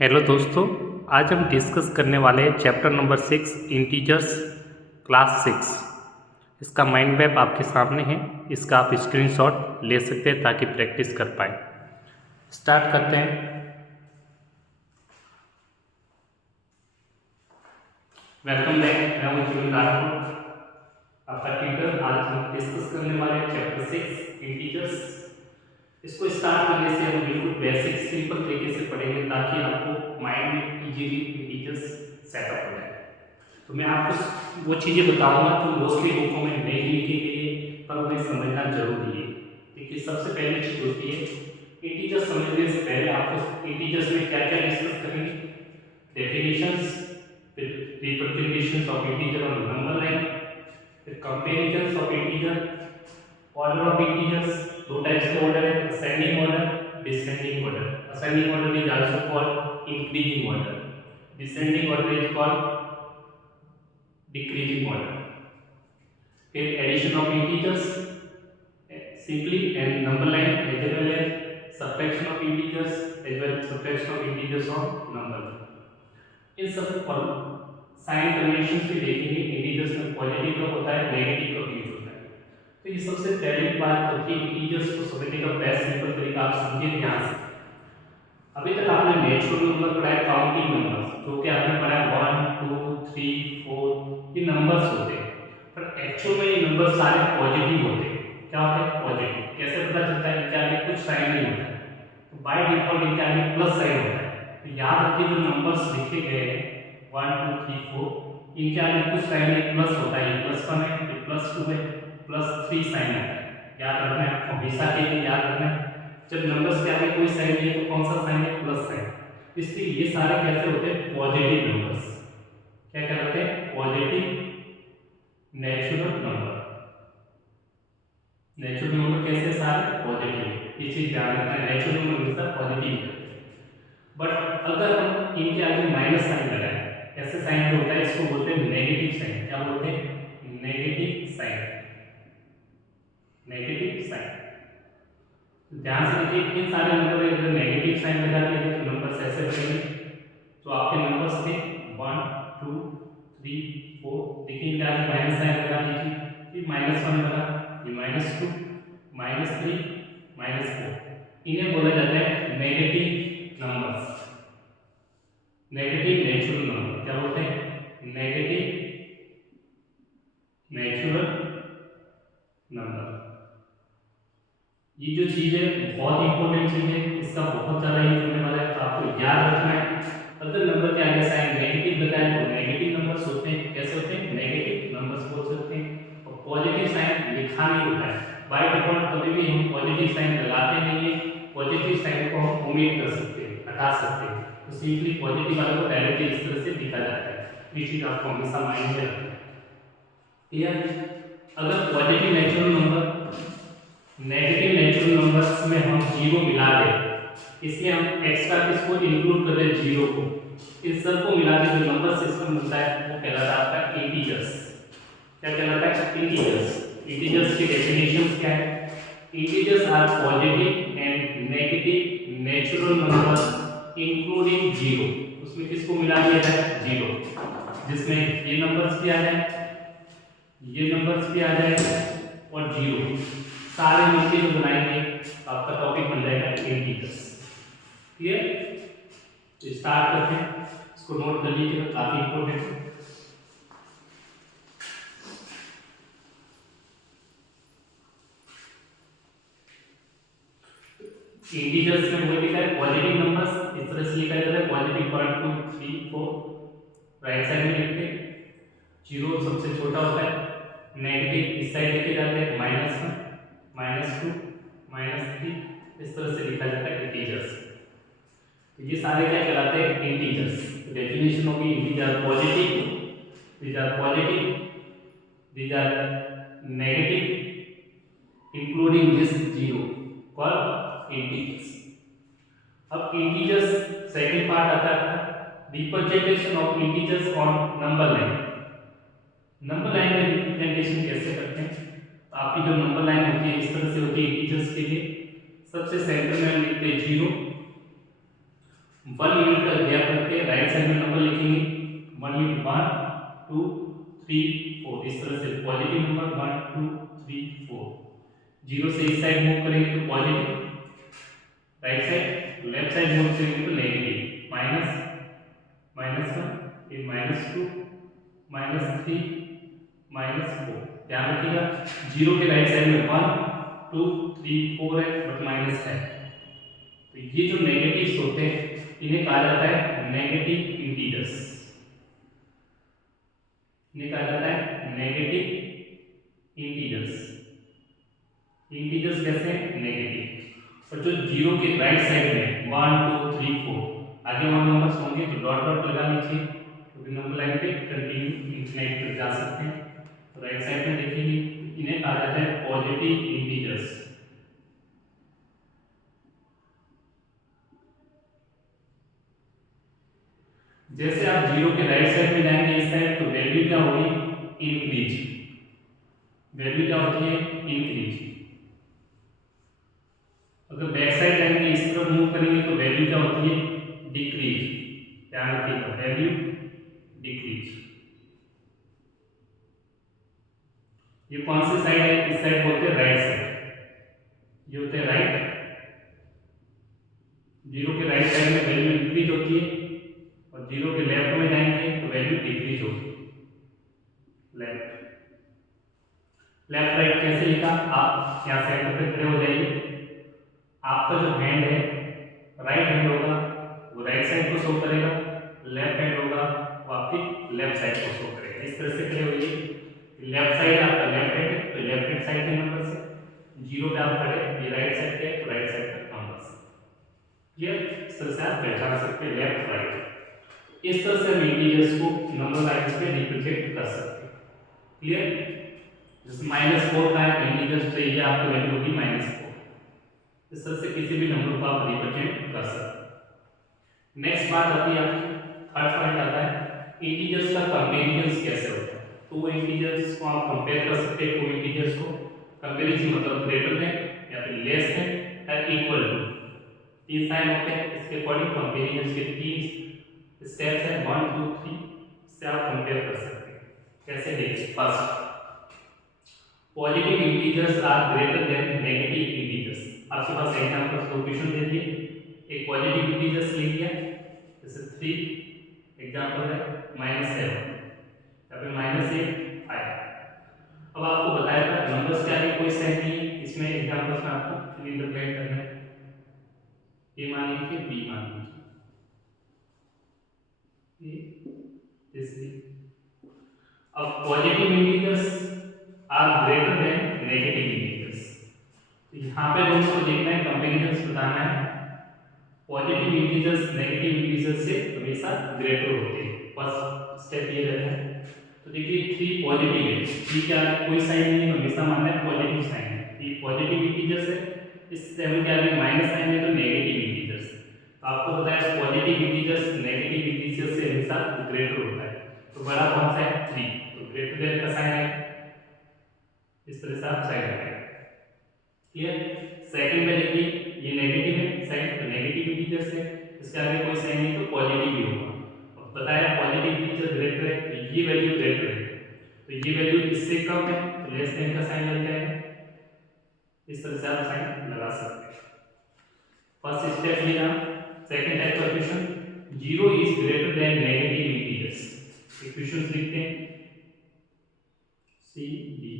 Hello दोस्तों, आज हम डिस्कस करने वाले हैं चैप्टर नंबर 6 इंटीजर्स क्लास 6। इसका माइंड मैप आपके सामने है। इसका आप स्क्रीनशॉट ले सकते हैं ताकि प्रैक्टिस कर पाए। स्टार्ट करते हैं। वेलकम बैक, मैं हूं जीवन राठौर, आपका ट्यूटर। आज हम डिस्कस करने वाले हैं चैप्टर 6 इंटीजर्स। इसको स्टार्ट करने से हम बिल्कुल बेसिक सिंपल तरीके से पढ़ेंगे ताकि आपको माइंड में इजीली इंटीजर्स सेटअप हो जाए। तो मैं आपको वो चीज़ें बताऊंगा जो मोस्टली बुकों में नहीं लिखी गई है, पर उन्हें समझना जरूरी है। देखिए, सबसे पहली चीज़ होती है इंटीजर्स समझने से पहले आपको इंटीजर्स में क्या क्या डिस्कस करेंगे। डेफिनेशंस, फिर representations of integer on number line, फिर comparisons of integer, order of integers. दो टाइप्स के ऑर्डर है, ascending order, descending order. Ascending order is also called increasing order, descending order is called decreasing order. फिर addition of integers simply and number line as well as subtraction of integers as well as subtraction of integers on number। इन सब पर sign convention से देखेंगे integers में positive कब होता है, negative कब यूज होता है। तो ये सबसे पहली बात होती है इंटीजर्स को समझने का बेस्ट सिंपल तरीका आप समझिए ध्यान से। अभी तक आपने नेचुरल नंबर पढ़ा है, काउंटिंग नंबर्स, जो कि आपने पढ़ा है 1 2 3 4, ये नंबर्स होते हैं। पर एक्चुअल में ये नंबर सारे पॉजिटिव होते हैं। क्या होते हैं? पॉजिटिव। कैसे पता चलता है? इनके आगे कुछ साइन नहीं होता है, तो बाय डिफॉल्ट इनके आगे प्लस साइन होता है। तो याद रखिए जो नंबर्स लिखे गए हैं 1 2 3 4, इनके आगे कुछ साइन नहीं, प्लस होता है। +1 है, फिर +2 है, +3 साइन होता है। याद रखना है, हमेशा के लिए याद रखना है। जब नंबर्स के आगे कोई साइन नहीं है तो कौन सा साइन है? Plus sign. इसलिए ये सारे कैसे होते हैं? Positive numbers. क्या कहलाते हैं? Positive natural number. Natural number कैसे? सारे पॉजिटिव। ये चीज ध्यान रखना है, नेचुरल नंबर हमेशा पॉजिटिव है। बट अगर हम इनके आगे माइनस साइन लगाएं, ऐसे साइन जो होता है इसको बोलते हैं नेगेटिव साइन। क्या बोलते हैं? Negative sign. Negative sign. ध्यान से देखिए, इन सारे नंबर में अगर नेगेटिव साइन लगा दिया तो नंबर्स ऐसे बनेंगे। तो आपके नंबर्स थे 1 2 3 4, देखिए इनके आगे माइनस साइन लगा दीजिए। ये -1 लगा, ये -2 -3 -4, इन्हें बोला जाता है negative numbers, negative natural number. क्या बोलते हैं? Negative natural number. ये जो चीज है बहुत इंपॉर्टेंट चीज है, इसका बहुत ज्यादा यूज होने वाला है, तो आपको याद रखना है। अगर नंबर के आगे साइन नेगेटिव लगाए तो नेगेटिव नंबर्स होते हैं। कैसे होते हैं? नेगेटिव नंबर्स बोल सकते हैं। और पॉजिटिव साइन लिखा नहीं होता है बाय डिफॉल्ट, कभी भी हम पॉजिटिव साइन लगाते नहीं है। पॉजिटिव साइन को हम ओमिट कर सकते हैं, हटा सकते हैं। तो सिंपली पॉजिटिव वाले को डायरेक्टली इस तरह से लिखा जाता है। ये चीज आपको हमेशा माइंड में रखना है। क्लियर? अगर positive natural number negative natural numbers में हम जीरो मिला दें, इसलिए हम एक्स्ट्रा किसको इंक्लूड कर दें? जीरो को। इस सब को मिला के जो नंबर सिस्टम होता है वो कहलाता है आपका इंटीजर्स। क्या कहलाता है? इंटीजर्स। इंटीजर्स की डेफिनेशन क्या है? Integers are positive and negative natural number including zero. उसमें किसको मिला दिया जाए? जीरो। जिसमें ये नंबर्स भी आ जाए, ये नंबर्स भी आ जाए और जीरो, सारे मिलके जो बनाएंगे आपका टॉपिक बन जाएगा इंटीजर्स। क्लियर? स्टार्ट करते हैं, इसको नोट कर लीजिएगा, काफी इंपॉर्टेंट है। इंटीजर्स में वो लिखा है पॉजिटिव नंबर्स, इस तरह से लिखा जाता है पॉजिटिव 1 2 3 4, राइट साइड में लिखते हैं। जीरो सबसे छोटा होता है, नेगेटिव इस साइड लेके जाते हैं, -1 -2 -3, इस तरह से लिखा जाता है इंटीजर्स। तो ये सारे क्या कहलाते हैं? इंटीजर्स। तो डेफिनेशन होगी integer positive, these are positive, these are negative including this zero, called integers। अब इंटीजर्स सेकंड पार्ट आता है representation of integers on number line. Number line में रिप्रेजेंटेशन कैसे करते हैं? आपकी जो नंबर लाइन होती है इस तरह से होती है इंटीजर्स के लिए। सबसे सेंटर में हम लिखते हैं 0, 1 यूनिट का गैप रख के राइट साइड में नंबर लिखेंगे 1 यूनिट 1 2 3 4 इस तरह से पॉजिटिव नंबर 1 2 3 4 जीरो से इस साइड मूव करेंगे तो positive right side left side move करेंगे तो नेगेटिव माइनस -1 फिर -2 -3 -4 ध्यान रखिएगा जीरो के राइट साइड में 1 2 3 4 है बट माइनस है तो ये जो नेगेटिव्स होते हैं इन्हें कहा जाता है नेगेटिव इंटीजर्स इन्हें कहा जाता है नेगेटिव इंटीजर्स इंटीजर्स कैसे नेगेटिव और जो जीरो के राइट साइड में 1 2 3 4 आगे वन नंबर्स होंगे तो डॉट डॉट लगा लीजिए क्योंकि नंबर लाइन पे कंटिन्यू इंफिनिट तक जा सकते हैं तो राइट साइड में देखेंगे इन्हें कहा जाता है पॉजिटिव इंटीजर्स जैसे आप जीरो के राइट साइड में जाएंगे इस साइड तो वैल्यू क्या होगी इंक्रीज वैल्यू क्या होती है इंक्रीज अगर बैक साइड जाएंगे इस तरफ मूव करेंगे तो वैल्यू क्या होती है डिक्रीज ध्यान रखिएगा वैल्यू डिक्रीज ये कौन सी साइड है इस साइड बोलते हैं राइट साइड ये होते हैं राइट जीरो के राइट साइड में वैल्यू इंक्रीज होती है और जीरो के लेफ्ट में जाएंगे तो वैल्यू डिक्रीज होगी लेफ्ट लेफ्ट राइट कैसे लिखा आप यहाँ सेंटर पे खड़े हो जाइए आपका जो हैंड है राइट हैंड होगा वो राइट साइड को शो करेगा लेफ्ट हैंड होगा वो आपकी लेफ्ट साइड को शो करेगा इस तरह से खड़े होइए लेफ्ट साइड आपका लेफ्ट हैंड है तो लेफ्ट हैंड साइड के नंबर से जीरो पे आप खड़े ये राइट साइड के तो राइट साइड का नंबर से ये इस तरह से आप पहचान सकते हैं लेफ्ट राइट इस तरह से हम इंटीजर्स को नंबर लाइन्स पे रिप्रेजेंट कर सकते हैं क्लियर जैसे -4 का है इंटीजर्स चाहिए आपकी वैल्यू होगी -4 इस तरह से किसी भी नंबर को आप रिप्रेजेंट कर सकते हैं नेक्स्ट बात आती है आपकी थर्ड पॉइंट आता है इंटीजर्स का कंपैरिजन कैसे होता है तो इंटीजर्स को आप कंपेयर कर सकते हैं कोई इंटीजर्स को कंपैरिजन मतलब ग्रेटर देन या फिर लेस देन या इक्वल टू तीन साइन होते हैं इसके अकॉर्डिंग कंपैरिजन के तीन स्टेप्स है 1 2 3 से आप कंपेयर कर सकते हैं कैसे देखिए first positive integers are greater than negative integers आपके पास एग्जांपल दो क्वेश्चन दे दिए एक पॉजिटिव इंटीजर्स लिख दिया जैसे 3 एग्जांपल है -7 या फिर -8 5 अब आपको बताया था नंबर्स के आगे कोई साइन नहीं है इसमें एग्जांपल्स में आपको इंटरप्रेट करना है ए मान लीजिए बी मान लीजिए अब positive integers are greater than negative integers तो यहाँ पे दोनों को देखना है कंपैरिजन बताना है पॉजिटिव इंटीजर्स नेगेटिव इंटीजर्स से हमेशा ग्रेटर होते हैं फर्स्ट स्टेप ये रहता है तो देखिए 3 पॉजिटिव है 3 क्या है कोई साइन नहीं है हमेशा मानना है पॉजिटिव साइन है ये पॉजिटिव इंटीजर्स है इस 7 के आगे माइनस साइन है तो नेगेटिव इंटीजर्स तो आपको पता है पॉजिटिव इंटीजर्स नेगेटिव इंटीजर्स से हमेशा ग्रेटर होता है तो बड़ा कौन सा है 3 तो ग्रेटर देन का साइन है इस तरह से आप साइन लगाएंगे क्लियर सेकंड में देखिए ये नेगेटिव है साइन तो नेगेटिव इंटीजर्स है इसके आगे कोई साइन नहीं तो पॉजिटिव ही होगा अब बताया पॉजिटिव इंटीजर ग्रेटर है तो ये वैल्यू ग्रेटर है तो ये वैल्यू इससे कम है तो लेस देन का साइन लग जाएगा इस तरह से आप साइन लगा सकते हैं फर्स्ट स्टेप ये रहा सेकंड टाइप का question 0 is greater than negative integers equations लिखते हैं सी डी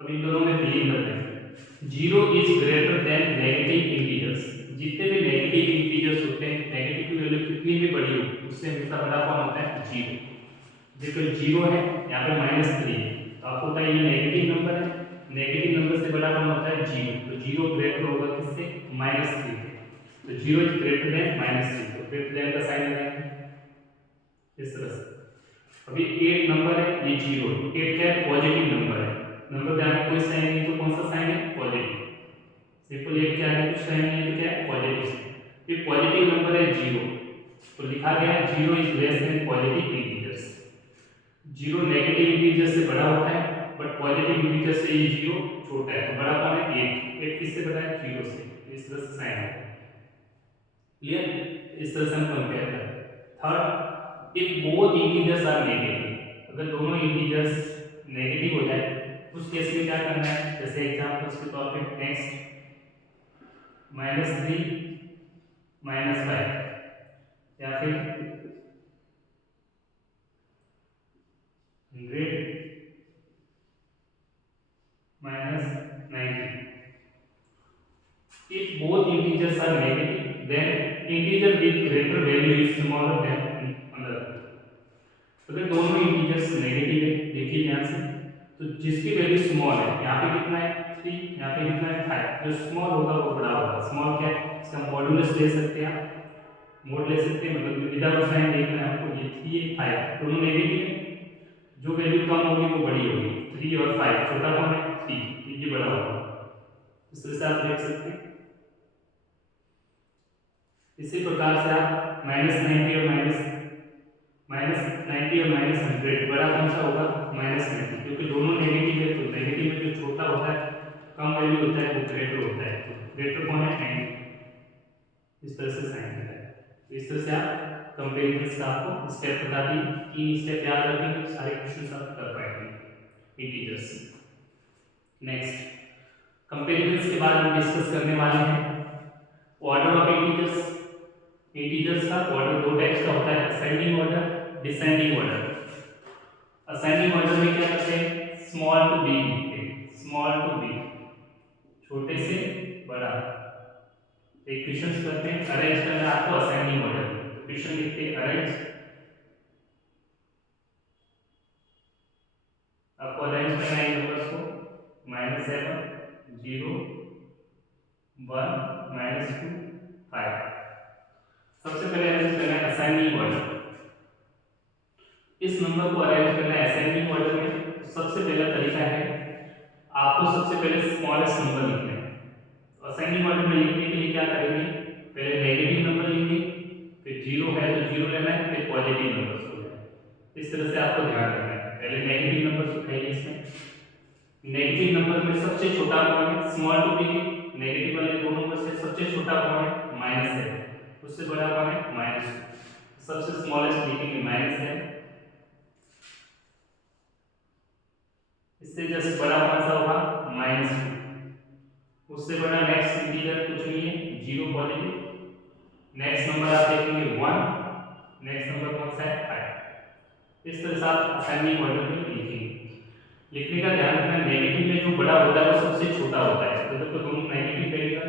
अब इन दोनों में फीलिंग करते हैं 0 is greater than negative integers जितने भी नेगेटिव इंटीजर्स होते हैं नेगेटिव की वैल्यू कितनी भी बड़ी हो उससे हमेशा बड़ा कौन होता है 0 देखो 0 है यहाँ पे -3 है तो आपको पता है ये नेगेटिव नंबर है नेगेटिव नंबर से बड़ा कौन होता है 0 तो 0 ग्रेटर होगा किससे -3 तो 0 इज ग्रेटर देन -3 तो ग्रेटर देन का साइन लगाएंगे इस तरह से अभी 8 नंबर है ये 0 8 क्या है पॉजिटिव नंबर है नंबर के आगे कोई साइन नहीं तो कौन सा साइन है पॉजिटिव सिंपल 8 के आगे कुछ साइन नहीं है तो क्या है पॉजिटिव फिर पॉजिटिव नंबर है 0 तो लिखा गया है 0 is less than positive integers 0 negative integer से बड़ा होता है पॉजिटिव इंटीजर से ये 0 छोटा है, तो बड़ा कौन है 8। 8 किससे बड़ा है 0 से, इस तरह से साइन है। क्लियर, इस तरह से हम कंपेयर करें। Third, if both integers are negative, अगर दोनों इंटीजर्स नेगेटिव हो जाए उस केस में क्या करना है, जैसे एग्जांपल्स के तौर पे नेक्स्ट -3 -5 या फिर 100 -90। If both integers are negative, then integer with greater value is smaller than another। अगर दोनों इंटीजर्स नेगेटिव है, देखिए ध्यान से, तो जिसकी वैल्यू स्मॉल है, यहाँ पे कितना है 3, यहाँ पे कितना है 5, जो स्मॉल होगा वो बड़ा होगा। स्मॉल क्या है, इसका मॉडुलस ले सकते हैं आप, मोड ले सकते हैं, मतलब विदाउट साइन देखना है आपको। ये 3 है 5 दोनों नेगेटिव है, जो वैल्यू कम होगी वो बड़ी होगी। 3 और 5, छोटा कौन है 3, तो ये बड़ा होगा। इस तरह से आप देख सकते हैं। इसी प्रकार से आप -90 और -100 बड़ा कौन सा होगा -90, क्योंकि दोनों नेगेटिव है, तो नेगेटिव में जो छोटा होता है कम वैल्यू होता है वो ग्रेटर होता है, तो ग्रेटर कौन है 90। इस तरह से साइन करना है। तो इस तरह से आप कंपेरिजन का आपको स्टेप बता दी, 3 स्टेप याद रखेंगे, सारे क्वेश्चन आप कर पाएंगे इंटीजर्स। नेक्स्ट कंपेरिजन के बाद हम डिस्कस करने वाले हैं ऑर्डर ऑफ इंटीजर्स। इंटीजर्स का ऑर्डर दो टाइप्स का होता है, ascending order, descending order. Ascending order में क्या करते हैं, स्मॉल टू बिग लिखते हैं, स्मॉल टू बिग, छोटे से बड़ा। एक क्वेश्चन करते हैं, अरेंज करना है आपको असेंडिंग ऑर्डर। तो क्वेश्चन लिखते हैं अरेंज, आपको अरेंज करना है नंबर्स को -7 0 1 -2 5। सबसे पहले अरेंज करना है असेंडिंग ऑर्डर। इस नंबर को अरेंज करना है असेंडिंग ऑर्डर में। सबसे पहला तरीका है, आपको सबसे पहले स्मॉलेस्ट नंबर लिखना है। असेंडिंग ऑर्डर में लिखने के लिए क्या करेंगे, पहले नेगेटिव नंबर लेंगे, फिर 0 है तो 0 लेना है, फिर पॉजिटिव नंबर्स को लेना है। इस तरह से आपको ध्यान रखना है। पहले नेगेटिव नंबर्स उठाइए, इसमें नेगेटिव नंबर में सबसे छोटा कौन है, स्मॉल टू बिग, नेगेटिव वाले दो नंबर से सबसे छोटा कौन है -7, उससे बड़ा कौन है -2। सबसे स्मॉलेस्ट लिखेंगे -7, इससे जस्ट बड़ा कौन सा होगा -2, उससे बड़ा नेक्स्ट इंटीजर कुछ नहीं है 0 पॉजिटिव। नेक्स्ट नंबर आप देखेंगे 1, नेक्स्ट नंबर कौन सा है 5। इस तरह से आप असेंडिंग ऑर्डर में लिखेंगे। लिखने का ध्यान रखना, नेगेटिव में जो बड़ा होता है वो सबसे छोटा होता है, तो जब दोनों नेगेटिव रहेगा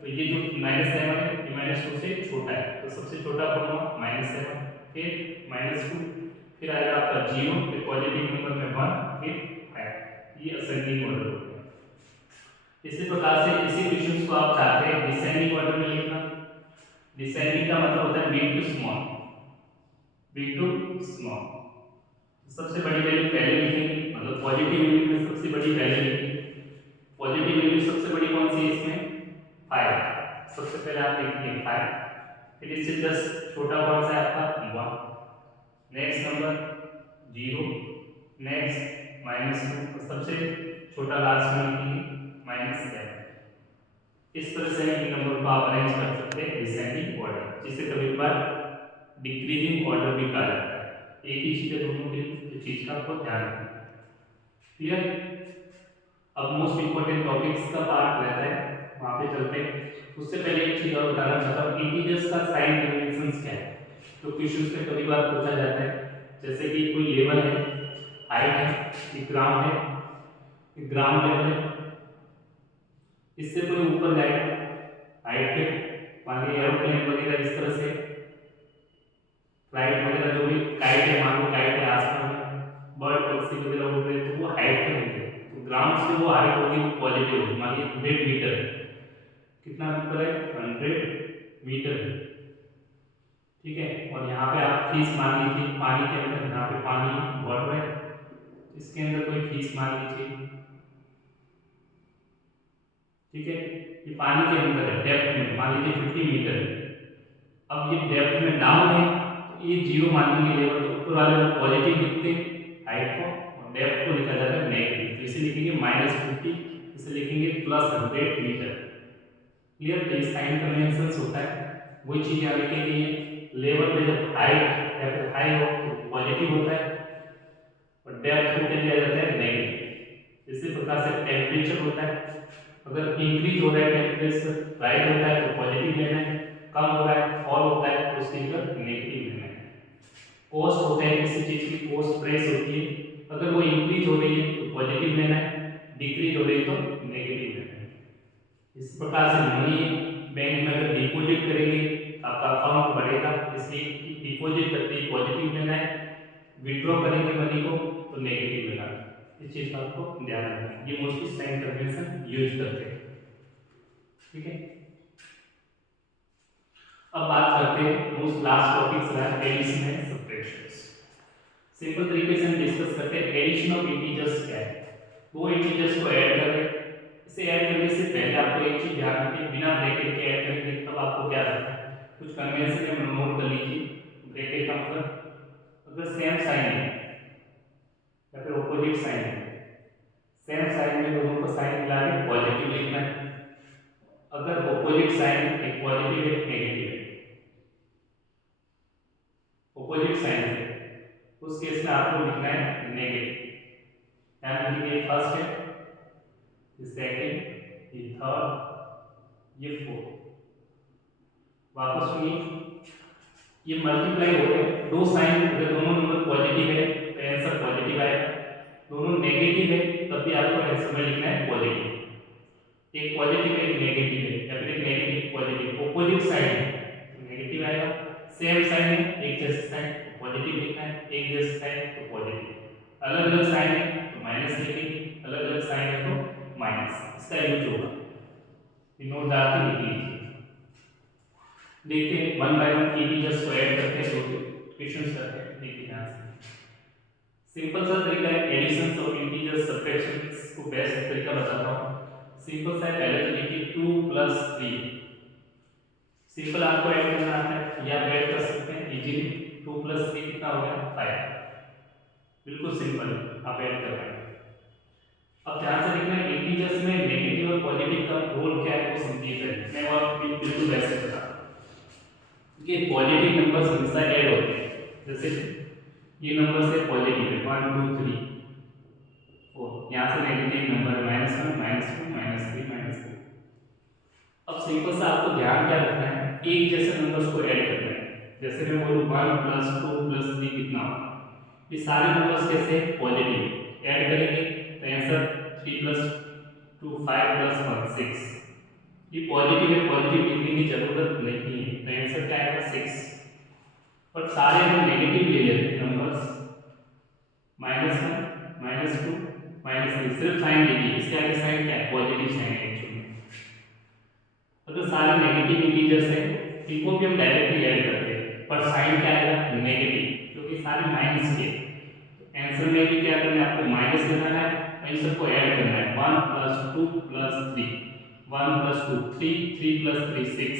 तो ये जो -7 है ये -2 से छोटा है, तो सबसे छोटा कौन हुआ -7, फिर -2, फिर आएगा आपका 0, फिर पॉजिटिव नंबर में 1, फिर 5। ये असेंडिंग ऑर्डर हो गया। इसी प्रकार से इसी क्वेश्चन को आप चाहते हैं डिसेंडिंग ऑर्डर में लिखना। डिसेंडिंग का मतलब होता है big to small, big to small. सबसे बड़ी वैल्यू पहले लिखेंगे, मतलब पॉजिटिव वैल्यू में सबसे बड़ी वैल्यू लिखेंगे। पॉजिटिव वैल्यू सबसे बड़ी कौन सी है इसमें 5, सबसे पहले आप लिखेंगे 5, फिर इससे जस्ट छोटा कौन सा है आपका 1, नेक्स्ट नंबर 0, नेक्स्ट -2, सबसे छोटा लास्ट में लिखेंगे -7। इस तरह से इन नंबर को आप अरेंज कर सकते हैं डिसेंडिंग ऑर्डर, जिसे कभी बार डिक्रीजिंग ऑर्डर भी कहा जाता है। एक ही चीज है दोनों के लिए, तो चीज का आपको ध्यान रखना है। क्लियर। अब मोस्ट इंपोर्टेंट टॉपिक्स का पार्ट रहता है, वहां पे चलते हैं। उससे पहले एक चीज और बताना चाहता हूँ, इंटीजर्स का साइन कन्वेंशंस क्या है। तो क्वेश्चंस में कभी बार पूछा जाता है, जैसे कि कोई लेवल है, हाइट है, एक ग्राउंड है, एक ग्राउंड लेवल है, इससे कोई ऊपर जाएगा हाइट पे, मान लीजिए एरोप्लेन वगैरह इस तरह से, फ्लाइट वगैरह जो भी काइट है, मान लो काइट है आसमान में, बर्ड पक्षी वगैरह उड़ रहे हैं, तो वो हाइट पे होंगे, तो ग्राउंड से वो हाइट होगी वो पॉजिटिव होगी। मान लीजिए 100 मीटर, कितना ऊपर है 100 मीटर, ठीक है। और यहाँ पे आप फीस मान लीजिए पानी के अंदर, यहाँ पे पानी वाटर है, इसके अंदर कोई फीस मान लीजिए, ठीक है। ये पानी के अंदर है, डेप्थ में मान लीजिए 50 मीटर है। अब ये डेप्थ में डाउन है तो ये 0 मानेंगे लेवल, तो ऊपर वाले को पॉजिटिव लिखते हैं हाइट को, और डेप्थ को लिखा जाता है नेगेटिव। तो इसी लिखेंगे -50, इसे लिखेंगे +100 मीटर। क्लियर? तो ये साइन कन्वेंशन होता है, वही चीज यहाँ लिखेंगे। लेवल में जब हाइट या फिर हाई हो तो पॉजिटिव होता है और डेप्थ को क्या लिया जाता है, नेगेटिव। इसी प्रकार से टेम्परेचर होता है, अगर इंक्रीज हो रहा है टेम्परेचर, राइज होता है तो पॉजिटिव लेना है, कम हो रहा है फॉल होता है तो उसकी जगह नेगेटिव लेना है। कॉस्ट होता है किसी चीज की, कॉस्ट प्राइस होती है, अगर वो इंक्रीज हो रही है तो पॉजिटिव लेना है, डिक्रीज हो रही है तो नेगेटिव लेना है। इस प्रकार से मनी बैंक में अगर डिपॉजिट करेंगे आपका अकाउंट बढ़ेगा, इसलिए डिपॉजिट करते ही पॉजिटिव लेना है, विड्रॉ करेंगे मनी को तो नेगेटिव लेना है। इस चीज का आपको ध्यान रखना है, ये मोस्टली साइन कन्वेंशन यूज करते हैं। ठीक है, अब बात करते हैं मोस्ट लास्ट टॉपिक है एडिशन एंड सब्ट्रैक्शन। सिंपल तरीके से हम डिस्कस करते हैं एडिशन ऑफ इंटीजर्स क्या है। दो इंटीजर्स को ऐड कर रहे हैं, इसे ऐड करने से पहले आपको एक चीज ध्यान रखनी है, बिना ब्रैकेट के ऐड करेंगे तब आपको क्या करना है, कुछ कन्वेंशन में नोट कर लीजिए। ब्रैकेट का मतलब अगर सेम साइन है या फिर ऑपोजिट साइन है, सेम साइन में दोनों को साइन मिला के पॉजिटिव लिखना है, अगर ऑपोजिट साइन एक पॉजिटिव एक नेगेटिव है, ऑपोजिट साइन है उस केस में आपको लिखना है नेगेटिव। यहाँ लिखिए फर्स्ट है, ये सेकंड, ये थर्ड, ये फोर्थ। वापस सुनिए, ये मल्टीप्लाई हो गए, दो साइन अगर दोनों नंबर पॉजिटिव है तो आंसर पॉजिटिव आएगा, दोनों नेगेटिव है तब भी आपको आंसर में लिखना है पॉजिटिव। एक पॉजिटिव एक नेगेटिव है या फिर एक नेगेटिव पॉजिटिव, ऑपोजिट साइन है तो नेगेटिव आएगा, सेम साइन है एक जैसे साइन तो पॉजिटिव लिखना है, एक जैसे साइन तो पॉजिटिव, अलग अलग साइन है तो माइनस लिखेंगे, अलग अलग साइन है तो माइनस, इसका यूज होगा। नोट डाल के लिख लीजिए। देखते हैं वन बाय वन इंटीजर्स को ऐड करते हैं, दो क्वेश्चंस करते हैं, देखिए ध्यान से। सिंपल सा तरीका है एडिशन ऑफ इंटीजर्स सब्ट्रैक्शन को बेस्ट तरीका बताता हूं। सिंपल सा है, पहले तो लिखिए 2 + 3। सिंपल आपको ऐड करना आता है या ऐड कर सकते हैं इजीली। 2 + 3 कितना हो गया, 5। बिल्कुल सिंपल आप ऐड कर पाएंगे। अब ध्यान से देखना इंटीजर्स में नेगेटिव और पॉजिटिव का रोल क्या है वो समझिए पहले, मैं वो आपको बिल्कुल वैसे बता कि पॉजिटिव नंबर्स हमेशा ऐड होते हैं, जैसे ये नंबर से पॉजिटिव है 1 2 3 4, यहाँ से नेगेटिव नंबर -1 -2 -3 -4। अब सिंपल सा आपको ध्यान क्या रखना है, एक जैसे नंबर्स को ऐड करना है। जैसे मैं बोलूँ 1 + 2 + 3 कितना होगा, ये सारे नंबर्स कैसे पॉजिटिव ऐड करेंगे तो आंसर 3 + 2 5 + 1 6। ये पॉजिटिव है, पॉजिटिव लिखने की जरूरत नहीं है तो आंसर क्या आएगा 6। पर सारे हम नेगेटिव ले लेते हैं नंबर्स, -1 -2 -3, सिर्फ साइन देखिए, इसके आगे साइन क्या है, पॉजिटिव साइन है एक्चुअली। अगर सारे नेगेटिव इंटीजर्स हैं इनको भी हम डायरेक्टली ऐड करते हैं, पर साइन क्या आएगा, नेगेटिव, क्योंकि सारे माइनस के। आंसर में भी क्या करना है, आपको माइनस लगाना है और इन सबको ऐड करना है। 1 + 2 + 3 1 + 2 3 3 + 3 6।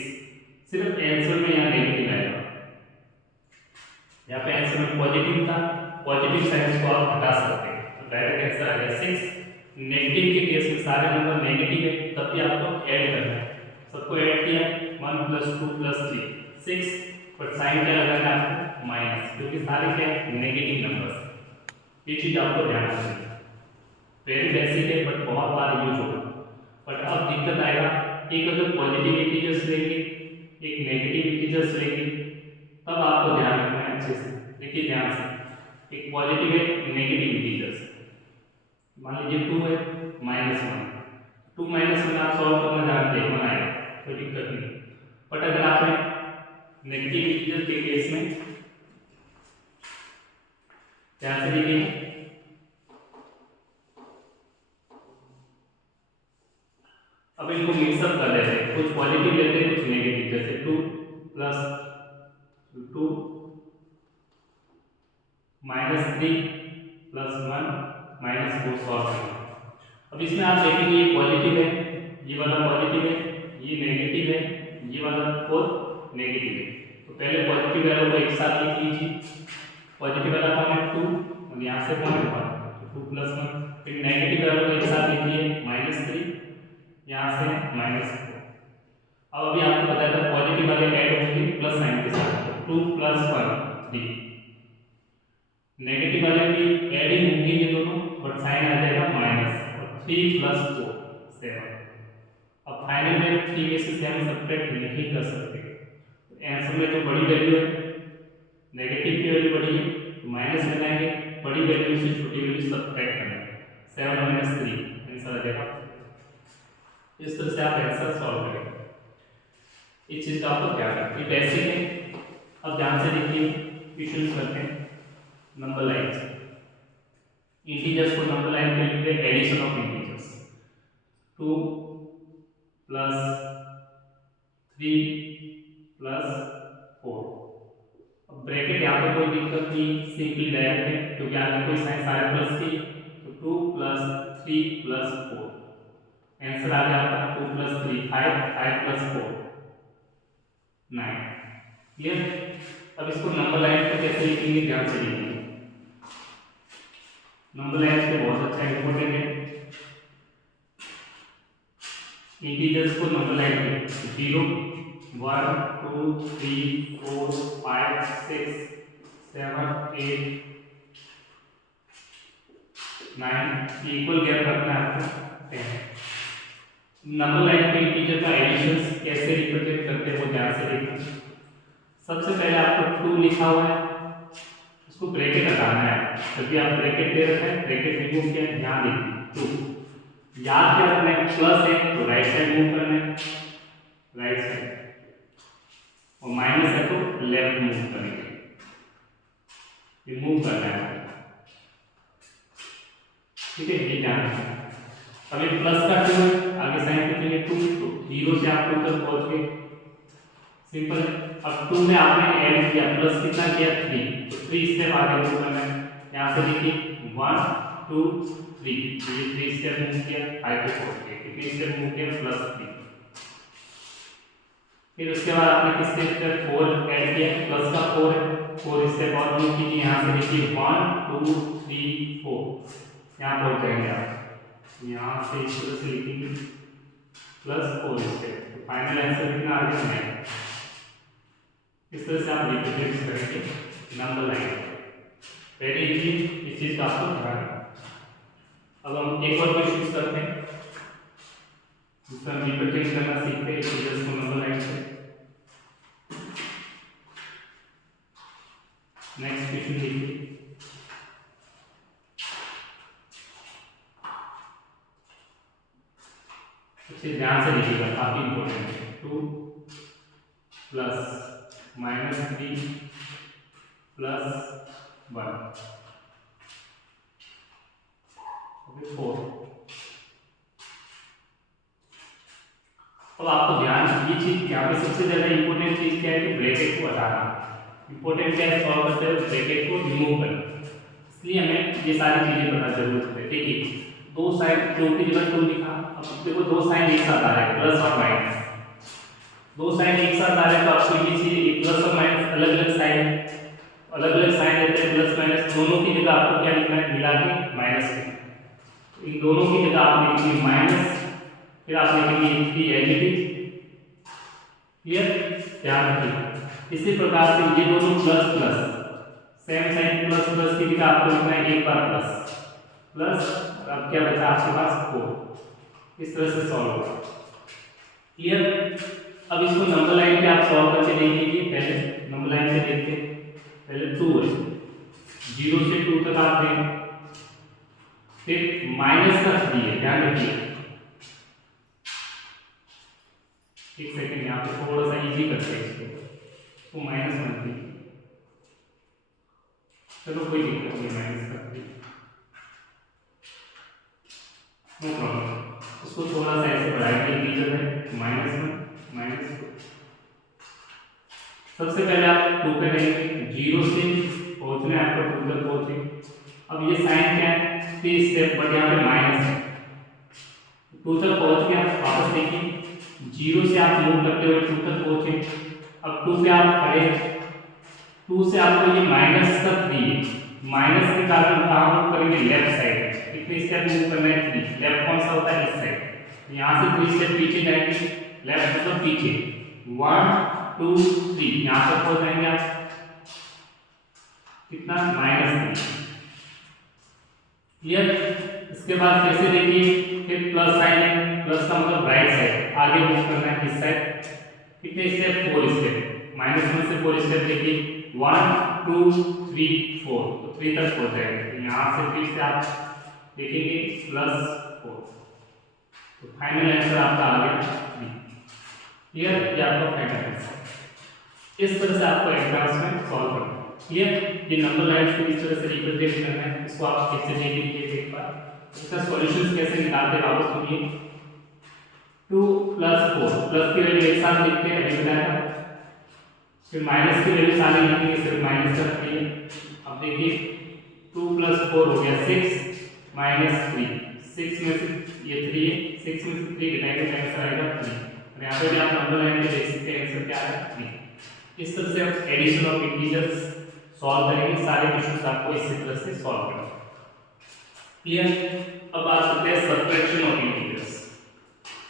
सिर्फ आंसर में यहाँ नेगेटिव आएगा, यहाँ पे आंसर में पॉजिटिव था, पॉजिटिव साइंस को आप हटा सकते हैं तो डायरेक्ट आंसर आ गया 6। नेगेटिव के केस में सारे नंबर नेगेटिव है तब भी आपको ऐड करना है, सबको ऐड किया 1 + 2 + 3 6, पर साइन क्या लगाना है आपको, माइनस, क्योंकि सारे क्या नेगेटिव नंबर्स। ये चीज आपको ध्यान रखनी है, वेरी बेसिक है बट बहुत बार यूज होगा। बट अब दिक्कत आएगा, एक अगर पॉजिटिव इंटीजर्स लेंगे एक नेगेटिव इंटीजर्स लेंगे तब आपको ध्यान रखना है अच्छे से। देखिए ध्यान से, एक पॉजिटिव है नेगेटिव इंटीजर्स, मान लीजिए 2 है -1, 2 -1 आप सॉल्व करना जानते हैं, 1 आएगा, कोई दिक्कत नहीं। बट अगर आपने नेगेटिव इंटीजर के केस में ध्यान से देखिए, अब इनको मिक्सअप कर देते हैं, कुछ पॉजिटिव लेते हैं कुछ नेगेटिव, जैसे 2 + 2 -3 + 1 -4 सॉल्व करें। अब इसमें आप देखेंगे ये पॉजिटिव है, ये वाला पॉजिटिव है, ये नेगेटिव है, ये वाला 4 नेगेटिव है। तो पहले पॉजिटिव वालों को एक साथ लिख लीजिए, पॉजिटिव वाला कौन है 2 और यहाँ से कौन है 1, तो 2 + 1 फिर नेगेटिव वैल्यू को एक साथ लिखिए -3, यहाँ से -4। अब अभी आपको बताया था पॉजिटिव वाले ऐड होंगे प्लस साइन के साथ, तो 2 + 1 3। नेगेटिव वाले भी ऐड ही होंगे ये दोनों, बट साइन आ जाएगा माइनस, और 3 + 4 7। अब फाइनल में 3 में से 7 सब्ट्रैक्ट नहीं कर सकते, तो आंसर में जो बड़ी वैल्यू है, नेगेटिव की वैल्यू बड़ी है तो माइनस लगाएंगे, बड़ी वैल्यू से छोटी वैल्यू सब्ट्रैक्ट करेंगे, 7 - 3 आंसर आ जाएगा। इस तरह से आप आंसर सॉल्व करेंगे। इस चीज का आपको ध्यान रखना, ये बेसिक है। अब ध्यान से देखिए, क्वेश्चन करते हैं नंबर लाइन से। इंटीजर्स को नंबर लाइन पे लिखते हैं एडिशन ऑफ इंटीजर्स, 2 + 3 + 4। अब ब्रैकेट यहाँ पे कोई दिक्कत नहीं, सिंपली डायरेक्ट है, क्योंकि आगे कोई साइन सारे प्लस की, तो 2 + 3 + 4 आंसर आ गया आपका 2 + 3 5, 5 + 4 9। क्लियर? अब इसको नंबर लाइन पे कैसे लिखेंगे, ध्यान से लिखेंगे। नंबर लाइन पे बहुत अच्छा इंपॉर्टेंट है, इंटीजर्स को नंबर लाइन पे 0 1 2 3 4 5 6 7 8 9 इक्वल गैप रखना है आपको 10। नंबर लाइन पे इंटीजर का एडिशन कैसे रिप्रेजेंट करते हैं वो ध्यान से देखना। सबसे पहले आपको 2 लिखा हुआ है, उसको ब्रैकेट हटाना है। जब आप ब्रैकेट दे रखे हैं, ब्रैकेट रिमूव किया, ध्यान देखिए 2 याद क्या रखना है, प्लस है तो राइट साइड मूव करना है, राइट साइड, और माइनस है तो लेफ्ट मूव करेंगे, रिमूव करना है। ठीक है, ये ध्यान रखना। अभी प्लस का 2 है, आगे साइन लिखेंगे 2, तो 0 से आप 2 तक पहुंच गए, सिंपल है। अब 2 में आपने ऐड किया, प्लस कितना किया 3, तो 3 स्टेप आगे मूव करना है। यहाँ से देखिए 1 2 3, ये 3 स्टेप मूव किया, 5 पे पहुंच गए, कितने स्टेप मूव किया +3। फिर उसके बाद आपने किस स्टेप 4 ऐड किया, प्लस का 4 है, 4 स्टेप और मूव कीजिए। यहाँ से देखिए 1 2 3 4 यहाँ पहुंच जाएंगे आप। यहाँ से इस तरह से लिखेंगे +4 स्टेप, तो फाइनल आंसर कितना आ गया 9। इस तरह से आप रिप्रेजेंट करेंगे नंबर लाइन। वेरी इजी, इस चीज का आपको ध्यान रखना। अब हम एक और क्वेश्चन करते हैं जिसमें हम रिप्रेजेंट करना सीखते हैं इंटीजर्स को नंबर लाइन से। नेक्स्ट क्वेश्चन देखिए, इसे ध्यान से लिखिएगा, काफी इंपॉर्टेंट है। 2 + -3 + 1 4। अब आपको ध्यान, ये चीज यहाँ पे सबसे ज्यादा इंपॉर्टेंट चीज क्या है कि ब्रैकेट को हटाना। इंपॉर्टेंट क्या है, सॉल्व करते हुए ब्रैकेट को रिमूव करना, इसलिए हमें ये सारी चीजें पता जरूरत है। देखिए 2 साइन 2 की जगह 2 लिखा, अब देखो 2 साइन एक साथ आ रहे हैं, प्लस और माइनस, 2 साइन एक साथ आ रहे हैं, तो आपको ये चीज प्लस और माइनस अलग अलग साइन रहते हैं, प्लस माइनस दोनों की जगह आपको क्या लिखना है, मिला के माइनस लिखना है। इन दोनों की जगह आप लिखेंगे माइनस, फिर आप लिखेंगे 3 एडिटिव। क्लियर? ध्यान रखिए। इसी प्रकार से ये दोनों plus plus, same sign plus plus की जगह आपको लिखना है एक बार प्लस प्लस, अब क्या बचा आपके पास 4। इस तरह से सॉल्व होगा। क्लियर? अब इसको नंबर लाइन पे आप सॉल्व करके देख लीजिए। पहले नंबर लाइन पे देखते हैं, पहले 2 है, 0 से 2 तक आप दें, फिर -3 है, ध्यान रखिए। एक सेकेंड, यहाँ पे थोड़ा सा इजी करते हैं इसको -1 चलो कोई दिक्कत नहीं, -3 नो प्रॉब्लम। उसको थोड़ा सा ऐसे बढ़ाएंगे, इंटीजर है -1 -2। सबसे पहले आप 2 पे रहेंगे, 0 से पहुंचना है आपको 2 तक पहुंचे। अब ये साइन क्या है, 3 स्टेप, बट यहाँ पे माइनस है, 2 तक पहुंच गए। आप वापस देखिए, 0 से आप मूव करते हुए 2 तक पहुंचे। अब 2 पे आप खड़े, 2 से आपको ये -3 है, माइनस के कारण कहाँ मूव करेंगे, लेफ्ट साइड। कितने स्टेप मूव करना है, 3। लेफ्ट कौन सा होता है, इस साइड। यहाँ से 3 स्टेप पीछे जाएंगे, लेफ्ट मतलब पीछे, 1 2 3 यहाँ पर पहुंच जाएंगे आप, कितना, -3। क्लियर। इसके बाद कैसे देखिए, फिर प्लस साइन है, प्लस का मतलब राइट साइड, आगे मूव करना है इस साइड। कितने स्टेप, 4 स्टेप, -1 से 4 स्टेप देखिए, 1 2 3 4, तो 3 तक पहुंच जाएंगे। तो यहाँ से फिर से आप देखेंगे +4, तो फाइनल आंसर आपका आ गया 3। क्लियर, ये आपका फाइनल आंसर। इस तरह से आपको एग्जाम्स में सॉल्व करना है। क्लियर, ये नंबर लाइन्स को इस तरह से रिप्रेजेंट करना है, इसको आप कैसे देख लीजिए एक बार। इसका सॉल्यूशंस कैसे निकालते हैं वापस सुनिए। 2 + 4, प्लस की वैल्यू एक साथ लिखते हैं, अभी बताया था। फिर माइनस की वैल्यू सारे लिखेंगे, सिर्फ माइनस का रखिए। अब देखिए 2 + 4 हो गया 6 -3, 6 में से ये 3 है, 6 में से 3 घटाएंगे तो आंसर आएगा 3। और यहाँ पे भी आप नंबर लाइन में देख सकते हैं आंसर क्या है, 3। इस तरह से आप एडिशन ऑफ इंटीजर्स सॉल्व करेंगे, सारे क्वेश्चंस आपको इसी तरह से सॉल्व करना है। क्लियर। अब बात करते हैं सब्ट्रैक्शन ऑफ इंटीजर्स।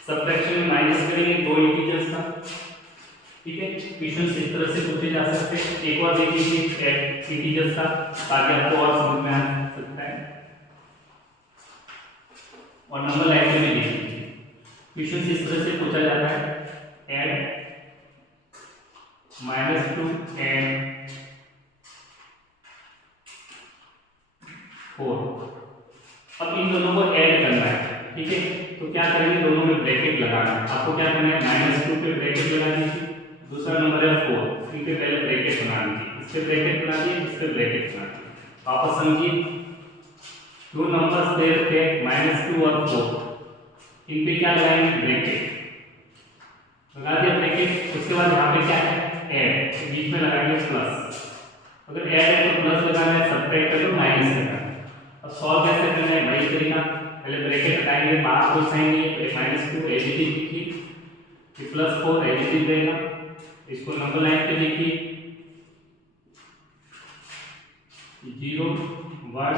सब्ट्रैक्शन में माइनस करेंगे 2 इंटीजर्स का, ठीक है। क्वेश्चन इस तरह से पूछे जा सकते हैं। एक और देख लीजिए इंटीजर्स का, ताकि आपको और समझ में आ सकता है। और नंबर लाइन में भी देख लीजिए, क्वेश्चन इस तरह से पूछा जाता है, ऐड -2 and 4। अब इन दोनों को ऐड करना है, ठीक है। तो क्या करेंगे, दोनों में ब्रैकेट लगाना है। आपको क्या करना है, -2 पे ब्रैकेट लगा दीजिए, दूसरा नंबर है 4, इनके पहले ब्रैकेट बना दीजिए, इस पे ब्रैकेट बना दीजिए, इस पे ब्रैकेट बना दीजिए। वापस समझिए, 2 नंबर्स दे रखे -2 और 4, इन पे क्या लगाएंगे, ब्रैकेट लगा दिया ब्रैकेट। उसके बाद यहाँ पे क्या है, ऐड, बीच में लगाएंगे प्लस। अगर ऐड है तो प्लस लगाना है, सब्ट्रैक्ट है तो माइनस लगाना है। अब सॉल्व कैसे करना है, वही तरीका, पहले ब्रैकेट हटाएंगे, बाहर को साइन ये -2 एडिटिव लिखिए, फिर +4 एडिटिव देगा। इसको नंबर लाइन पे लिखिए, 0 1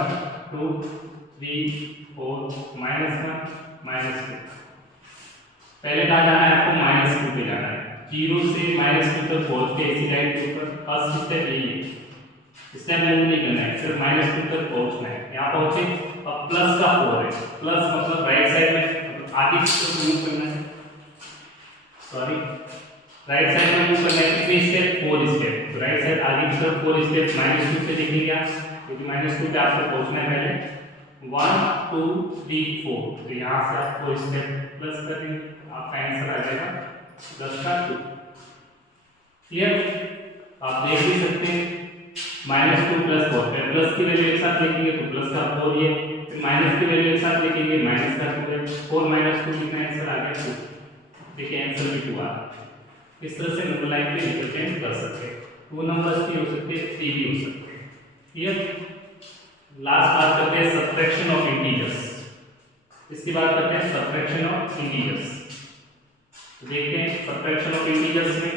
2 3 4 -1 -2। पहले कहा जाना है आपको, -2 पे जाना है, 0 से -2 तक पहुंच के इसी लाइन के ऊपर फर्स्ट स्टेप यही है, स्टेप मूव नहीं करना है, सिर्फ -2 तक पहुंचना है। यहाँ पहुंचे, अब प्लस का 4 है, प्लस मतलब राइट साइड में आगे की तरफ मूव करना है, सॉरी राइट साइड में मूव करना है। कितने स्टेप, 4 स्टेप। तो राइट साइड आगे की तरफ 4 स्टेप, -2 से देखेंगे आप, क्योंकि -2 पे आपको पहुंचना है पहले, 1 2 3 4। तो यहाँ से आप 4 स्टेप प्लस करेंगे, आपका आंसर आ जाएगा 10 का 2। क्लियर। आप देख भी सकते हैं, -2 + 4 पे प्लस की वैल्यू एक साथ लिखेंगे तो प्लस का 4 ये, फिर माइनस की वैल्यू एक साथ लिखेंगे, माइनस का 2 है, 4 - 2 लिखना, आंसर आ गया 2। देखिए आंसर भी 2 आ रहा है। इस तरह से नंबर लाइन पे रिप्रेजेंट कर सकते हैं। 2 नंबर्स भी हो सकते हैं, 3 भी हो सकते हैं। क्लियर। लास्ट बात करते हैं सब्ट्रैक्शन ऑफ इंटीजर्स। इसकी बात करते हैं सब्ट्रैक्शन ऑफ इंटीजर्स। देखते हैं सब्ट्रैक्शन ऑफ इंटीजर्स में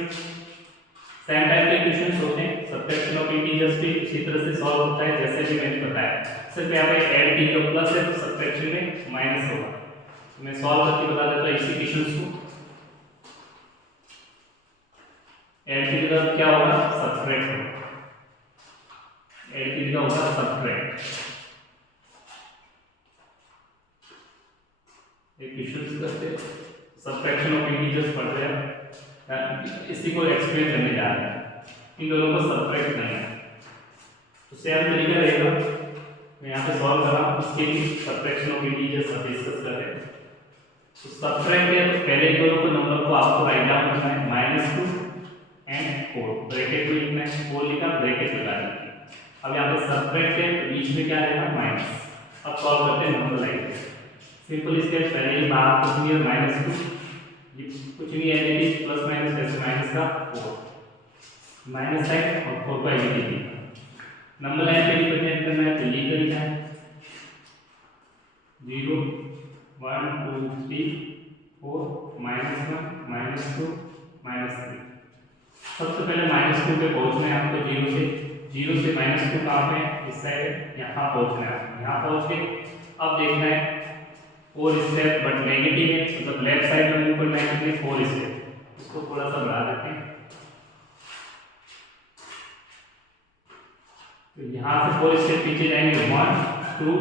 सेम टाइप के क्वेश्चंस होते हैं। सब्ट्रैक्शन ऑफ इंटीजर्स भी इसी तरह से सॉल्व होता है, जैसे भी मैंने बताया। सिर्फ यहाँ पे ऐड कीजिए, प्लस है तो सब्ट्रैक्शन में माइनस होगा। तो मैं सॉल्व करके बता देता हूँ इसी क्वेश्चंस को। ऐड की जगह क्या होगा, सब्ट्रैक्ट होगा, ऐड की जगह होगा सब्ट्रैक्ट। एक क्वेश्चंस करते हैं, सब्ट्रैक्शन ऑफ इंटीजर्स पढ़ रहे हैं, इसी को एक्सप्लेन करने जा रहे हैं। इन दोनों को सब्ट्रैक्ट करना है, तो सेम तरीका रहेगा। मैं यहाँ पे सॉल्व कर रहा हूँ, इसके लिए सब्ट्रैक्शन ऑफ इंटीजर्स अब डिस्कस कर रहे हैं। तो सब्ट्रैक्ट है तो पहले दोनों को नंबर को आपको राइट डाउन करना है, -2 and 4, ब्रैकेट में लिखना है, 4 लिखा, ब्रैकेट लगा दीजिए। अब यहाँ पे सब्ट्रैक्ट है तो बीच में क्या रहेगा, माइनस। अब सॉल्व करते हैं नंबर लाइन पे। सिंपल स्टेप, पहले ही बाहर कुछ नहीं है, -2, ये कुछ नहीं है, प्लस माइनस कैसे, माइनस का 4, माइनस साइन और 4 को एडिटिव लिखना। नंबर लाइन पे रिप्रेजेंट करना है तो ये तरीका है, 0 1 2 3 4 -1 -2 -3। सबसे पहले -2 पे पहुंचना है आपको, 0 से जीरो से -2 कहाँ पे इस साइड यहाँ पहुँचना है। यहाँ पहुँच के अब देखना है 4 स्टेप बट नेगेटिव है, मतलब लेफ्ट साइड में मूव करना है कितने 4 स्टेप। इसको थोड़ा सा बढ़ा देते हैं। तो यहाँ से 4 स्टेप पीछे जाएंगे 1 2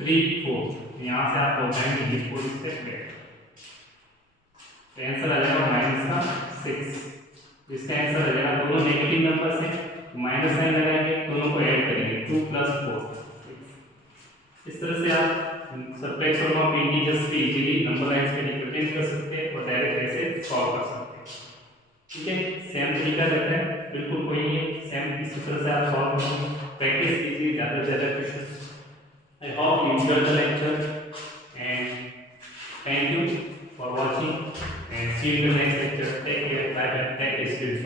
3 4। यहाँ से आप पहुँचाएंगे ये 4 स्टेप बैक। तो आंसर आ जाएगा -6। इसका आंसर आ जाएगा, दोनों नेगेटिव नंबर से माइनस साइन लगाएंगे, दोनों को ऐड करेंगे 2 + 4। इस तरह से आप सब्ट्रैक्शन ऑफ इंटीजर्स भी इजीली नंबर लाइंस पे रिप्रेजेंट कर सकते हैं और डायरेक्ट ऐसे सॉल्व कर सकते हैं। ठीक है, सेम तरीका रहता है, बिल्कुल कोई नहीं है, सेम इसी तरह से आप सॉल्व करेंगे। प्रैक्टिस कीजिए ज़्यादा से ज़्यादा question. I hope you enjoyed the lecture and thank you for watching and see you in the next lecture. Take care, bye bye, take screenshot.